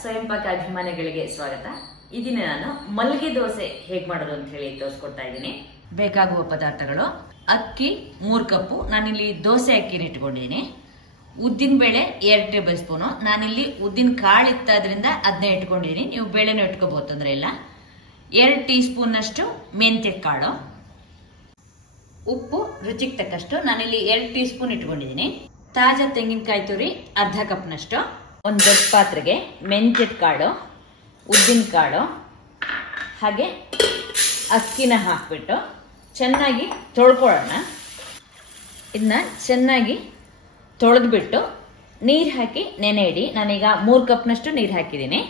ಸ್ವಯಂಪಾಕ ಅಭಿಮಾನಿಗಳಿಗೆ ಸ್ವಾಗತ. ಈ ದಿನ ನಾನು ಮಲ್ಲಿಗೆ ದೋಸೆ ಹೇಗೆ ಮಾಡೋದು ಅಂತ ಹೇಳಿ ತೋರಿಸ್ಕೊಡ್ತಾ ಇದ್ದೀನಿ. ಬೇಕಾಗುವ ಪದಾರ್ಥಗಳು: ಅಕ್ಕಿ 3 ಕಪ್, ನಾನಿಲ್ಲಿ ದೋಸೆ ಅಕ್ಕಿನ ಇಟ್ಕೊಂಡಿದ್ದೀನಿ. ಉದ್ದಿನ ಬೇಳೆ 2 ಟೇಬಲ್ ಸ್ಪೂನು, ನಾನಿಲ್ಲಿ ಉದ್ದಿನ ಕಾಳು ಇತ್ತಾದ್ರಿಂದ ಅದನ್ನೇ ಇಟ್ಕೊಂಡಿದ್ದೀನಿ. ನೀವು ಬೇಳೆನೂ ಇಟ್ಕೋಬಹುದು, ತೊಂದರೆ ಇಲ್ಲ. 2 ಟೀ ಸ್ಪೂನ್ ಅಷ್ಟು ಮೆಂತ್ಯ ಕಾಳು, ಉಪ್ಪು ರುಚಿಗೆ ತಕ್ಕಷ್ಟು, ನಾನಿಲ್ಲಿ 2 ಟೀ ಸ್ಪೂನ್ ಇಟ್ಕೊಂಡಿದ್ದೀನಿ. ತಾಜಾ ತೆಂಗಿನಕಾಯಿ ತುರಿ ಅರ್ಧ ಕಪ್ನಷ್ಟು. ಒಂದು ದೊಡ್ಡ ಪಾತ್ರೆಗೆ ಮೆಂತ್ಯದ ಕಾಳು, ಉದ್ದಿನ ಕಾಳು ಹಾಗೆ ಅಕ್ಕಿನ ಹಾಕ್ಬಿಟ್ಟು ಚೆನ್ನಾಗಿ ತೊಳ್ಕೊಳ್ಳೋಣ. ಇದನ್ನ ಚೆನ್ನಾಗಿ ತೊಳೆದ್ಬಿಟ್ಟು ನೀರು ಹಾಕಿ ನೆನೆ ಇಡಿ. ನಾನೀಗ 3 ಕಪ್ನಷ್ಟು ನೀರು ಹಾಕಿದ್ದೀನಿ.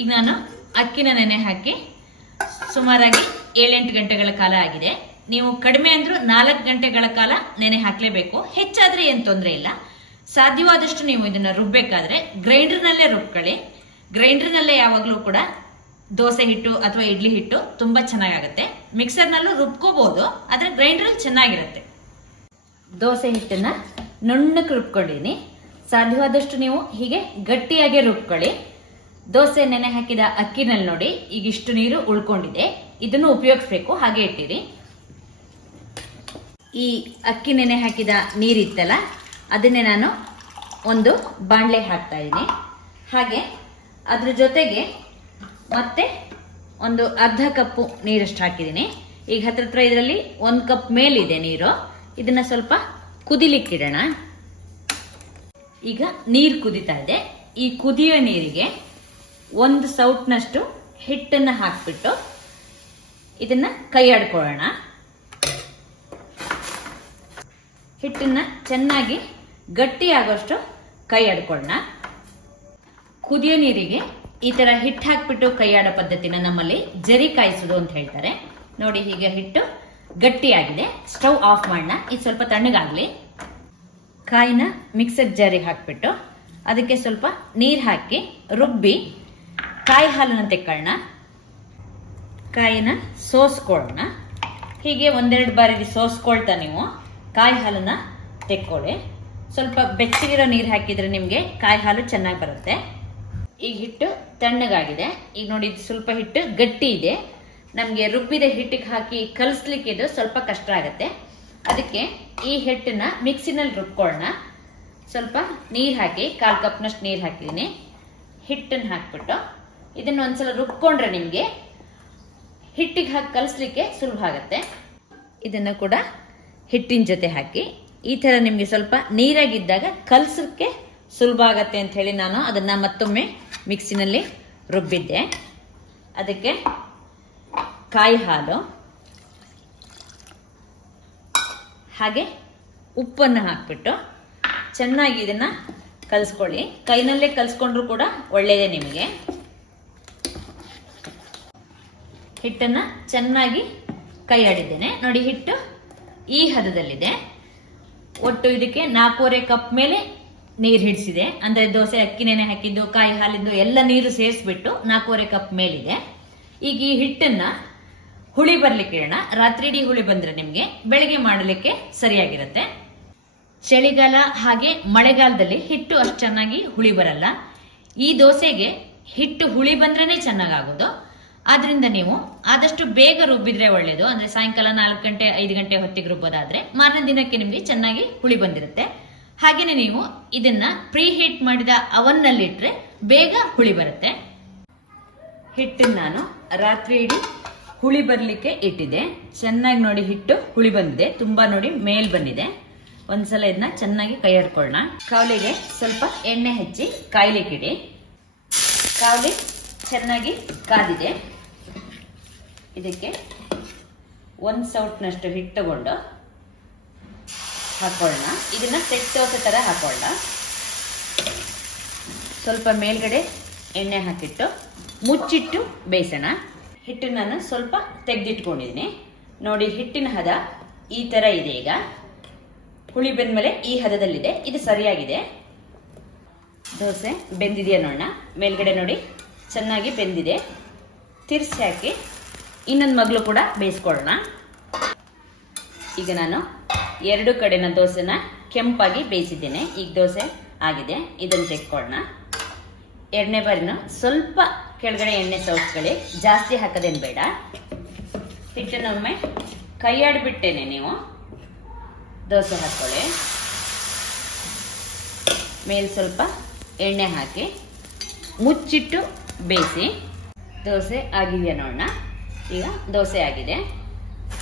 ಈಗ ನಾನು ಅಕ್ಕಿನ ನೆನೆ ಹಾಕಿ ಸುಮಾರಾಗಿ 7-8 ಗಂಟೆಗಳ ಕಾಲ ಆಗಿದೆ. ನೀವು ಕಡಿಮೆ ಅಂದ್ರೂ 4 ಗಂಟೆಗಳ ಕಾಲ ನೆನೆ ಹಾಕ್ಲೇಬೇಕು. ಹೆಚ್ಚಾದ್ರೆ ಏನ್ ತೊಂದರೆ ಇಲ್ಲ. ಸಾಧ್ಯವಾದಷ್ಟು ನೀವು ಇದನ್ನ ರುಬ್ಬೇಕಾದ್ರೆ ಗ್ರೈಂಡರ್ನಲ್ಲೇ ರುಬ್ಕೊಳ್ಳಿ. ಗ್ರೈಂಡರ್ನಲ್ಲೇ ಯಾವಾಗಲೂ ಕೂಡ ದೋಸೆ ಹಿಟ್ಟು ಅಥವಾ ಇಡ್ಲಿ ಹಿಟ್ಟು ತುಂಬಾ ಚೆನ್ನಾಗಾಗುತ್ತೆ. ಮಿಕ್ಸರ್ನಲ್ಲೂ ರುಬ್ಕೋಬಹುದು, ಆದ್ರೆ ಗ್ರೈಂಡರ್ ಚೆನ್ನಾಗಿರುತ್ತೆ. ದೋಸೆ ಹಿಟ್ಟನ್ನ ನುಣ್ಣಕ್ಕೆ ರುಬ್ಕೊಂಡಿದ್ದೀನಿ. ಸಾಧ್ಯವಾದಷ್ಟು ನೀವು ಹೀಗೆ ಗಟ್ಟಿಯಾಗಿ ರುಬ್ಕೊಳ್ಳಿ. ದೋಸೆ ನೆನೆ ಹಾಕಿದ ಅಕ್ಕಿನಲ್ಲಿ ನೋಡಿ ಈಗ ಇಷ್ಟು ನೀರು ಉಳ್ಕೊಂಡಿದೆ. ಇದನ್ನು ಉಪಯೋಗಿಸ್ಬೇಕು, ಹಾಗೆ ಇಟ್ಟಿರಿ. ಈ ಅಕ್ಕಿ ನೆನೆ ಹಾಕಿದ ನೀರಿತ್ತಲ್ಲ, ಅದನ್ನೇ ನಾನು ಒಂದು ಬಾಣಲೆ ಹಾಕ್ತಾ ಇದ್ದೀನಿ. ಹಾಗೆ ಅದ್ರ ಜೊತೆಗೆ ಮತ್ತೆ ಒಂದು ಅರ್ಧ ಕಪ್ಪು ನೀರಷ್ಟು ಹಾಕಿದ್ದೀನಿ. ಈಗ ಹತ್ರ ಇದರಲ್ಲಿ 1 ಕಪ್ ಮೇಲಿದೆ ನೀರು. ಇದನ್ನ ಸ್ವಲ್ಪ ಕುದಿಲಿಕ್ಕಿಡೋಣ. ಈಗ ನೀರು ಕುದಿತಾ ಇದೆ. ಈ ಕುದಿಯೋ ನೀರಿಗೆ 1 ಸೌಟ್ನಷ್ಟು ಹಿಟ್ಟನ್ನ ಹಾಕ್ಬಿಟ್ಟು ಇದನ್ನ ಕೈ ಆಡ್ಕೊಳ್ಳೋಣ. ಹಿಟ್ಟನ್ನ ಚೆನ್ನಾಗಿ ಗಟ್ಟಿ ಆಗೋಷ್ಟು ಕೈ ಆಡ್ಕೊಳ್ಳೋಣ. ಕುದಿಯೋ ನೀರಿಗೆ ಈ ತರ ಹಿಟ್ಟು ಹಾಕ್ಬಿಟ್ಟು ಕೈ ಆಡೋ ಪದ್ಧತಿನ ನಮ್ಮಲ್ಲಿ ಜರಿ ಕಾಯಿಸೋದು ಅಂತ ಹೇಳ್ತಾರೆ. ನೋಡಿ, ಹೀಗೆ ಹಿಟ್ಟು ಗಟ್ಟಿಯಾಗಿದೆ. ಸ್ಟವ್ ಆಫ್ ಮಾಡೋಣ. ಇದು ಸ್ವಲ್ಪ ತಣ್ಣಗಾಗ್ಲಿ. ಕಾಯಿನ ಮಿಕ್ಸರ್ ಜಾರಿಗೆ ಹಾಕ್ಬಿಟ್ಟು ಅದಕ್ಕೆ ಸ್ವಲ್ಪ ನೀರು ಹಾಕಿ ರುಬ್ಬಿ ಕಾಯಿ ಹಾಲನ್ನ ತೆಕ್ಕೊಳ್ಳೋಣ. ಕಾಯಿನ ಸೋಸ್ಕೊಳ್ಳೋಣ. ಹೀಗೆ 1-2 ಬಾರಿ ಸೋಸ್ಕೊಳ್ತಾ ನೀವು ಕಾಯಿ ಹಾಲನ್ನ ತೆಕ್ಕೊಳ್ಳಿ. ಸ್ವಲ್ಪ ಬೆಚ್ಚಗಿರೋ ನೀರು ಹಾಕಿದ್ರೆ ನಿಮ್ಗೆ ಕಾಯಿ ಹಾಲು ಚೆನ್ನಾಗಿ ಬರುತ್ತೆ. ಈಗ ಹಿಟ್ಟು ತಣ್ಣಗಾಗಿದೆ. ಈಗ ನೋಡಿ, ಸ್ವಲ್ಪ ಹಿಟ್ಟು ಗಟ್ಟಿ ಇದೆ. ನಮ್ಗೆ ರುಬ್ಬಿದ ಹಿಟ್ಟಿಗೆ ಹಾಕಿ ಕಲಿಸ್ಲಿಕ್ಕೆ ಇದು ಸ್ವಲ್ಪ ಕಷ್ಟ ಆಗುತ್ತೆ. ಅದಕ್ಕೆ ಈ ಹಿಟ್ಟನ್ನ ಮಿಕ್ಸಿನಲ್ಲಿ ರುಬ್ಕೊಳ್ಳೋಣ. ಸ್ವಲ್ಪ ನೀರು ಹಾಕಿ 1/4 ಕಪ್ನಷ್ಟು ನೀರು ಹಾಕಿದ್ದೀನಿ. ಹಿಟ್ಟನ್ನು ಹಾಕ್ಬಿಟ್ಟು ಇದನ್ನ ಒಂದ್ಸಲ ರುಬ್ಕೊಂಡ್ರೆ ನಿಮ್ಗೆ ಹಿಟ್ಟಿಗೆ ಹಾಕಿ ಕಲಿಸ್ಲಿಕ್ಕೆ ಸುಲಭ ಆಗುತ್ತೆ. ಇದನ್ನ ಕೂಡ ಹಿಟ್ಟಿನ ಜೊತೆ ಹಾಕಿ ಈ ತರ ನಿಮ್ಗೆ ಸ್ವಲ್ಪ ನೀರಾಗಿದ್ದಾಗ ಕಲ್ಸಕ್ಕೆ ಸುಲಭ ಆಗತ್ತೆ ಅಂತ ಹೇಳಿ ನಾನು ಅದನ್ನ ಮತ್ತೊಮ್ಮೆ ಮಿಕ್ಸಿನಲ್ಲಿ ರುಬ್ಬಿದ್ದೆ. ಅದಕ್ಕೆ ಕಾಯಿ ಹಾಲು ಹಾಗೆ ಉಪ್ಪನ್ನು ಹಾಕ್ಬಿಟ್ಟು ಚೆನ್ನಾಗಿ ಇದನ್ನ ಕಲ್ಸ್ಕೊಳ್ಳಿ. ಕೈನಲ್ಲೇ ಕಲ್ಸ್ಕೊಂಡ್ರು ಕೂಡ ಒಳ್ಳೇದೇ ನಿಮಗೆ. ಹಿಟ್ಟನ್ನ ಚೆನ್ನಾಗಿ ಕೈ ಆಡಿದ್ದೇನೆ. ನೋಡಿ, ಹಿಟ್ಟು ಈ ಹದದಲ್ಲಿದೆ. ಒಟ್ಟು ಇದಕ್ಕೆ 4.5 ಕಪ್ ಮೇಲೆ ನೀರು ಹಿಡಿಸಿದೆ. ಅಂದ್ರೆ ದೋಸೆ ಅಕ್ಕಿ ನೆನೆ ಹಾಕಿದ್ದು, ಕಾಯಿ ಹಾಲಿದ್ದು ಎಲ್ಲ ನೀರು ಸೇರಿಸ್ಬಿಟ್ಟು 4.5 ಕಪ್ ಮೇಲಿದೆ. ಈಗ ಈ ಹಿಟ್ಟನ್ನ ಹುಳಿ ಬರ್ಲಿಕ್ಕೆ ಇಡೋಣ. ರಾತ್ರಿ ಇಡೀ ಹುಳಿ ಬಂದ್ರೆ ನಿಮ್ಗೆ ಬೆಳಿಗ್ಗೆ ಮಾಡಲಿಕ್ಕೆ ಸರಿಯಾಗಿರುತ್ತೆ. ಚಳಿಗಾಲ ಹಾಗೆ ಮಳೆಗಾಲದಲ್ಲಿ ಹಿಟ್ಟು ಅಷ್ಟು ಚೆನ್ನಾಗಿ ಹುಳಿ ಬರಲ್ಲ. ಈ ದೋಸೆಗೆ ಹಿಟ್ಟು ಹುಳಿ ಬಂದ್ರೇನೆ ಚೆನ್ನಾಗಾಗೋದು. ಆದ್ರಿಂದ ನೀವು ಆದಷ್ಟು ಬೇಗ ರುಬ್ಬಿದ್ರೆ ಒಳ್ಳೇದು. ಅಂದ್ರೆ ಸಾಯಂಕಾಲ 4 ಗಂಟೆ 5 ಗಂಟೆ ಹೊತ್ತಿಗೆ ರುಬ್ಬೋದಾದ್ರೆ ಮಾರನೇ ದಿನಕ್ಕೆ ನಿಮ್ಗೆ ಚೆನ್ನಾಗಿ ಹುಳಿ ಬಂದಿರುತ್ತೆ. ಹಾಗೇನೆ ನೀವು ಇದನ್ನ ಪ್ರೀ ಹೀಟ್ ಮಾಡಿದ ಅವನ್ ನಲ್ಲಿ ಇಟ್ರೆ ಬೇಗ ಹುಳಿ ಬರುತ್ತೆ. ಹಿಟ್ಟನ್ನ ನಾನು ರಾತ್ರಿ ಇಡೀ ಹುಳಿ ಬರ್ಲಿಕ್ಕೆ ಇಟ್ಟಿದೆ. ಚೆನ್ನಾಗಿ ನೋಡಿ, ಹಿಟ್ಟು ಹುಳಿ ಬಂದಿದೆ. ತುಂಬಾ ನೋಡಿ ಮೇಲ್ ಬಂದಿದೆ. ಒಂದ್ಸಲ ಇದನ್ನ ಚೆನ್ನಾಗಿ ಕೈ ಆಡ್ಕೊಳ್ಳೋಣ. ಕಾವಲಿಗೆ ಸ್ವಲ್ಪ ಎಣ್ಣೆ ಹಚ್ಚಿ ಕಾಯ್ಲಿಕ್ಕಿಡಿ. ಕಾವಲಿ ಚೆನ್ನಾಗಿ ಕಾದಿದೆ. ಇದಕ್ಕೆ 1 ಸೌಟ್ನಷ್ಟು ಹಿಟ್ಟು ತಗೊಂಡು ಹಾಕೊಳ್ಳೋಣ. ಇದನ್ನ ಸೆಟ್ ದೋಸೆ ತರ ಹಾಕೊಳ್ಳೋಣ. ಸ್ವಲ್ಪ ಮೇಲ್ಗಡೆ ಎಣ್ಣೆ ಹಾಕಿಟ್ಟು ಮುಚ್ಚಿಟ್ಟು ಬೇಯಿಸೋಣ. ಹಿಟ್ಟು ನಾನು ಸ್ವಲ್ಪ ತೆಗೆದಿಟ್ಕೊಂಡಿದ್ದೀನಿ. ನೋಡಿ, ಹಿಟ್ಟಿನ ಹದ ಈ ತರ ಇದೆ. ಈಗ ಹುಳಿ ಬೆಂದ್ಮೇಲೆ ಈ ಹದದಲ್ಲಿದೆ. ಇದು ಸರಿಯಾಗಿದೆ. ದೋಸೆ ಬೆಂದಿದೆಯಾ ನೋಡೋಣ. ಮೇಲ್ಗಡೆ ನೋಡಿ ಚೆನ್ನಾಗಿ ಬೆಂದಿದೆ. ತಿರ್ಸಿ ಹಾಕಿ ಇನ್ನೊಂದು ಮಗ್ಲು ಕೂಡ ಬೇಯಿಸ್ಕೊಳ್ಳೋಣ. ಈಗ ನಾನು 2 ಕಡೆನ ದೋಸೆನ ಕೆಂಪಾಗಿ ಬೇಯಿಸಿದ್ದೇನೆ. ಈಗ ದೋಸೆ ಆಗಿದೆ. ಇದನ್ನು ತೆಕ್ಕೊಳ್ಳೋಣ. ಎರಡನೇ ಬಾರಿನೂ ಸ್ವಲ್ಪ ಕೆಳಗಡೆ ಎಣ್ಣೆ ಸವರ್ಸ್ಕೊಳ್ಳಿ, ಜಾಸ್ತಿ ಹಾಕೋದೇನು ಬೇಡ. ಹಿಟ್ಟನ್ನೊಮ್ಮೆ ಕೈ ಆಡ್ಬಿಟ್ಟೇನೆ ನೀವು ದೋಸೆ ಹಾಕೊಳ್ಳಿ. ಮೇಲೆ ಸ್ವಲ್ಪ ಎಣ್ಣೆ ಹಾಕಿ ಮುಚ್ಚಿಟ್ಟು ಬೇಯಿಸಿ. ದೋಸೆ ಆಗಿದೆಯಾ ನೋಡೋಣ. ಈಗ ದೋಸೆ ಆಗಿದೆ.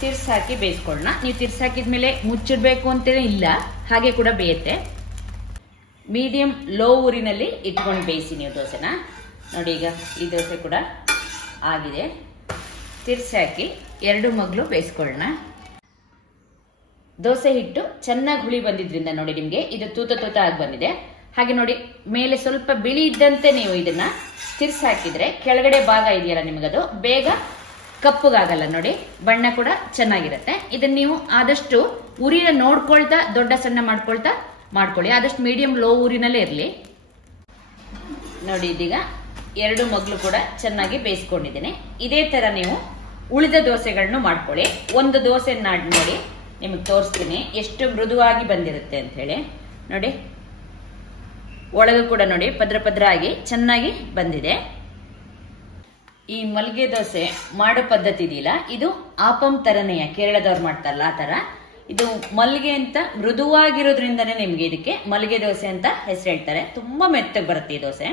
ತಿರ್ಸಾಕಿ ಬೇಯಿಸ್ಕೊಳ್ಳೋಣ. ನೀವು ತಿರ್ಸಾಕಿದ್ಮೇಲೆ ಮುಚ್ಚಿಡ್ಬೇಕು ಅಂತೇಳಿ ಇಲ್ಲ, ಹಾಗೆ ಕೂಡ ಬೇಯುತ್ತೆ. ಮೀಡಿಯಂ ಲೋ ಊರಿನಲ್ಲಿ ಇಟ್ಕೊಂಡು ಬೇಯಿಸಿ ನೀವು ದೋಸೆನ. ನೋಡಿ ಈಗ ಈ ದೋಸೆ ಕೂಡ ಆಗಿದೆ. ತಿರ್ಸಿ ಹಾಕಿ 2 ಮಗ್ಲು ಬೇಯಿಸ್ಕೊಳ್ಳೋಣ. ದೋಸೆ ಹಿಟ್ಟು ಚೆನ್ನಾಗಿ ಹುಳಿ ಬಂದಿದ್ರಿಂದ ನೋಡಿ ನಿಮ್ಗೆ ಇದು ತೂತ ತೂತ ಆಗಿ ಬಂದಿದೆ. ಹಾಗೆ ನೋಡಿ ಮೇಲೆ ಸ್ವಲ್ಪ ಬಿಳಿ ಇದ್ದಂತೆ ನೀವು ಇದನ್ನ ತಿರ್ಸಿ ಹಾಕಿದ್ರೆ ಕೆಳಗಡೆ ಭಾಗ ಇದೆಯಲ್ಲ ನಿಮಗದು ಬೇಗ ಕಪ್ಪಗಾಗಲ್ಲ. ನೋಡಿ ಬಣ್ಣ ಕೂಡ ಚೆನ್ನಾಗಿರುತ್ತೆ. ಇದನ್ನ ನೀವು ಆದಷ್ಟು ಉರಿನ ನೋಡ್ಕೊಳ್ತಾ ದೊಡ್ಡ ಸಣ್ಣ ಮಾಡ್ಕೊಳ್ಳಿ. ಆದಷ್ಟು ಮೀಡಿಯಂ ಲೋ ಊರಿನಲ್ಲೇ ಇರಲಿ. ನೋಡಿ ಇದೀಗ 2 ಮಗ್ಲು ಕೂಡ ಚೆನ್ನಾಗಿ ಬೇಯಿಸ್ಕೊಂಡಿದ್ದೇನೆ. ಇದೇ ತರ ನೀವು ಉಳಿದ ದೋಸೆಗಳನ್ನು ಮಾಡ್ಕೊಳ್ಳಿ. ಒಂದು ದೋಸೆ ನೋಡಿ ನಿಮಗೆ ತೋರಿಸ್ತೀನಿ ಎಷ್ಟು ಮೃದುವಾಗಿ ಬಂದಿರುತ್ತೆ ಅಂತ ಹೇಳಿ. ನೋಡಿ ಒಳಗೂ ಕೂಡ ನೋಡಿ ಪದ್ರ ಪದ್ರ ಆಗಿ ಚೆನ್ನಾಗಿ ಬಂದಿದೆ. ಈ ಮಲ್ಗೆ ದೋಸೆ ಮಾಡೋ ಪದ್ಧತಿ ಇದೆಯಲ್ಲ, ಇದು ಆಪಂ ತರನೆಯ ಕೇರಳದವ್ರು ಮಾಡ್ತಾರಲ್ಲ ಆ ತರ. ಇದು ಮಲ್ಗೆ ಅಂತ ಮೃದುವಾಗಿರೋದ್ರಿಂದನೇ ನಿಮ್ಗೆ ಇದಕ್ಕೆ ಮಲ್ಗೆ ದೋಸೆ ಅಂತ ಹೆಸರು ಹೇಳ್ತಾರೆ. ತುಂಬಾ ಮೆತ್ತಗೆ ಬರುತ್ತೆ ಈ ದೋಸೆ.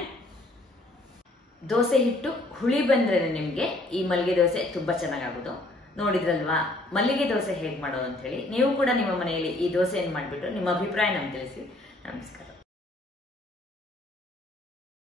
ದೋಸೆ ಹಿಟ್ಟು ಹುಳಿ ಬಂದ್ರೆ ನಿಮ್ಗೆ ಈ ಮಲ್ಗೆ ದೋಸೆ ತುಂಬಾ ಚೆನ್ನಾಗಾಗೋದು. ನೋಡಿದ್ರಲ್ವಾ ಮಲ್ಲಿಗೆ ದೋಸೆ ಹೇಗೆ ಮಾಡೋದು ಅಂತ ಹೇಳಿ. ನೀವು ಕೂಡ ನಿಮ್ಮ ಮನೆಯಲ್ಲಿ ಈ ದೋಸೆಯನ್ನು ಮಾಡಿಬಿಟ್ಟು ನಿಮ್ಮ ಅಭಿಪ್ರಾಯ ನಮ್ಗೆ ತಿಳಿಸಿ. ನಮಸ್ಕಾರ.